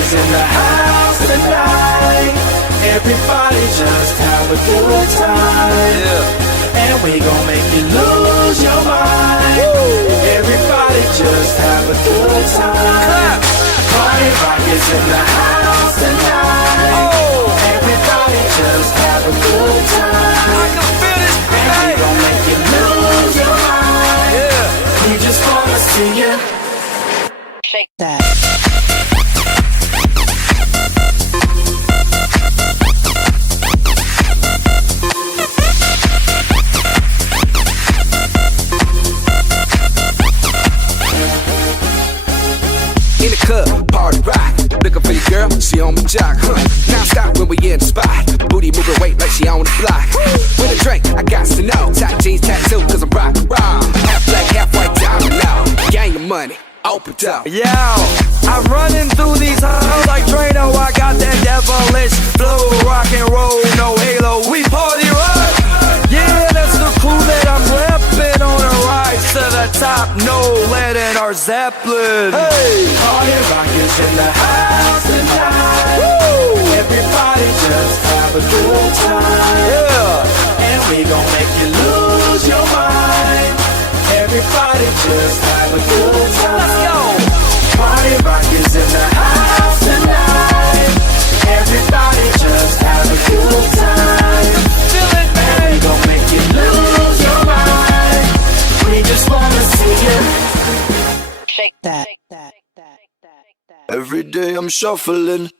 is in the house tonight. Everybody just have a good time. Yeah. And we gon' make you lose your mind. Woo. Everybody just have a good time. Party rock is in the house tonight. Oh. Everybody just have a good time. I can feel this tonight. And we gon' make you lose your mind. Yeah. We just wanna see you shake that. In the club, party rock. Looking for your girl, she on my jock, huh? Now stop when we in the spot. Booty moving weight like she on the block. With a drink, I got to know. Tight jeans, tattoo, cause I'm rock, raw. Half black, half white, diamond now. Gang your money, open up. Yo, I'm running through these halls like Drano. I got that devilish flow, rock and roll, no halo. We party rock. Yeah, that's the crew that I'm reppin' on a rise to the top. No lead in our Zeppelin. Hey, party rock is in the house tonight. Woo! Everybody just have a good time. Yeah, and we gon' make you lose your mind. Everybody just have a good time. Let's go. Party rock is in the house tonight. Everybody just have a good time. Feel it, man. And we gon' make you lose your mind. We just wanna see you shake that. Every day I'm shuffling,